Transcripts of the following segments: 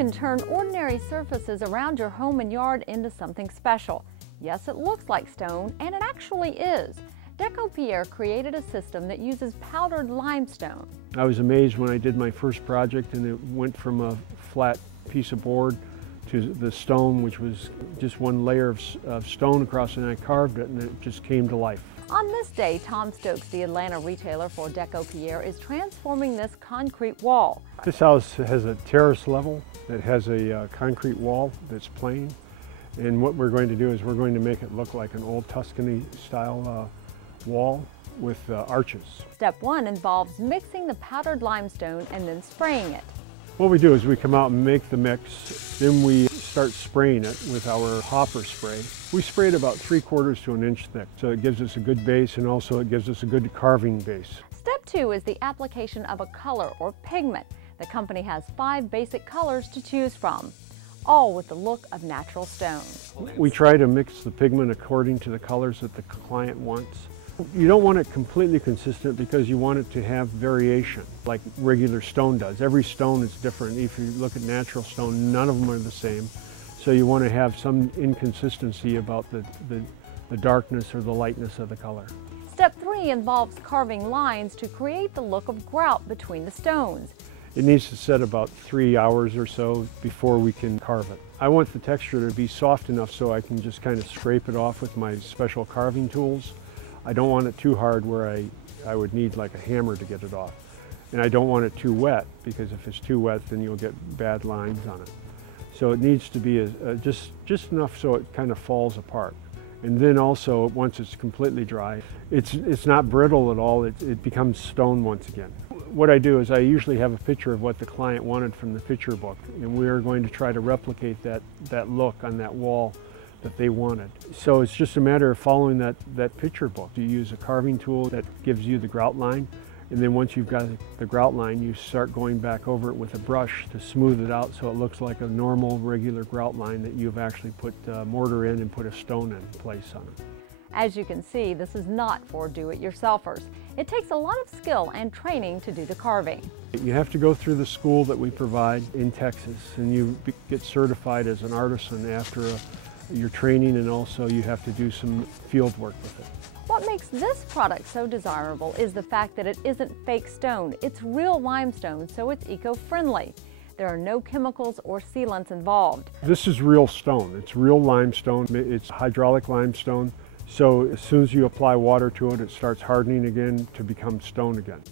can turn ordinary surfaces around your home and yard into something special. Yes, it looks like stone, and it actually is. Decopierre created a system that uses powdered limestone. I was amazed when I did my first project and it went from a flat piece of board to the stone, which was just one layer of stone across, and I carved it and it just came to life. On this day, Tom Stokes, the Atlanta retailer for Decopierre, is transforming this concrete wall. This house has a terrace level that has a concrete wall that's plain, and what we're going to do is we're going to make it look like an old Tuscany style wall with arches. Step 1 involves mixing the powdered limestone and then spraying it. What we do is we come out and make the mix, then we start spraying it with our hopper spray. We spray it about 3/4 to an inch thick, so it gives us a good base and also it gives us a good carving base. Step 2 is the application of a color or pigment. The company has 5 basic colors to choose from, all with the look of natural stone. We try to mix the pigment according to the colors that the client wants. You don't want it completely consistent because you want it to have variation, like regular stone does. Every stone is different. If you look at natural stone, none of them are the same. So you want to have some inconsistency about the darkness or the lightness of the color. Step 3 involves carving lines to create the look of grout between the stones. It needs to set about 3 hours or so before we can carve it. I want the texture to be soft enough so I can just kind of scrape it off with my special carving tools. I don't want it too hard where I would need like a hammer to get it off. And I don't want it too wet, because if it's too wet then you'll get bad lines on it. So it needs to be just enough so it kind of falls apart. And then also, once it's completely dry, it's not brittle at all, it becomes stone once again. What I do is I usually have a picture of what the client wanted from the picture book, and we are going to try to replicate that look on that wall that they wanted. So it's just a matter of following that picture book. You use a carving tool that gives you the grout line, and then once you've got the grout line, you start going back over it with a brush to smooth it out so it looks like a normal, regular grout line that you've actually put mortar in and put a stone in place on it. As you can see, this is not for do-it-yourselfers. It takes a lot of skill and training to do the carving. You have to go through the school that we provide in Texas, and you get certified as an artisan after your training, and also you have to do some field work with it. What makes this product so desirable is the fact that it isn't fake stone. It's real limestone, so it's eco-friendly. There are no chemicals or sealants involved. This is real stone. It's real limestone. It's hydraulic limestone. So as soon as you apply water to it, it starts hardening again to become stone again.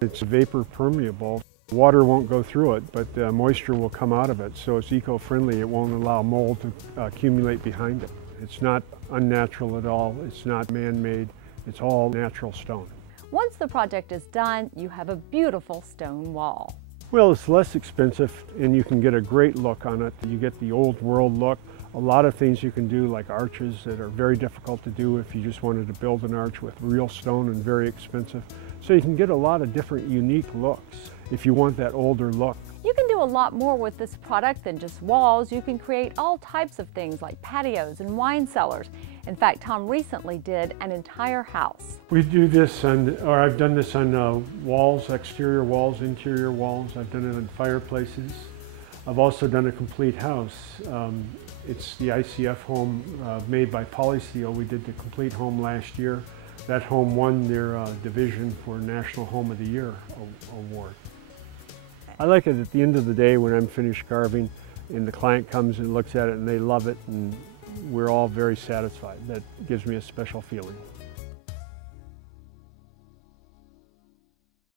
It's vapor permeable. Water won't go through it, but the moisture will come out of it, so it's eco-friendly. It won't allow mold to accumulate behind it. It's not unnatural at all. It's not man-made. It's all natural stone. Once the project is done, you have a beautiful stone wall. Well, it's less expensive and you can get a great look on it. You get the old world look. A lot of things you can do, like arches, that are very difficult to do if you just wanted to build an arch with real stone and very expensive. So you can get a lot of different unique looks if you want that older look. You can do a lot more with this product than just walls. You can create all types of things like patios and wine cellars. In fact, Tom recently did an entire house. We do this I've done this on walls, exterior walls, interior walls. I've done it on fireplaces. I've also done a complete house. It's the ICF home made by Polysteel. We did the complete home last year. That home won their division for National Home of the Year award. I like it at the end of the day when I'm finished carving and the client comes and looks at it and they love it, and we're all very satisfied. That gives me a special feeling.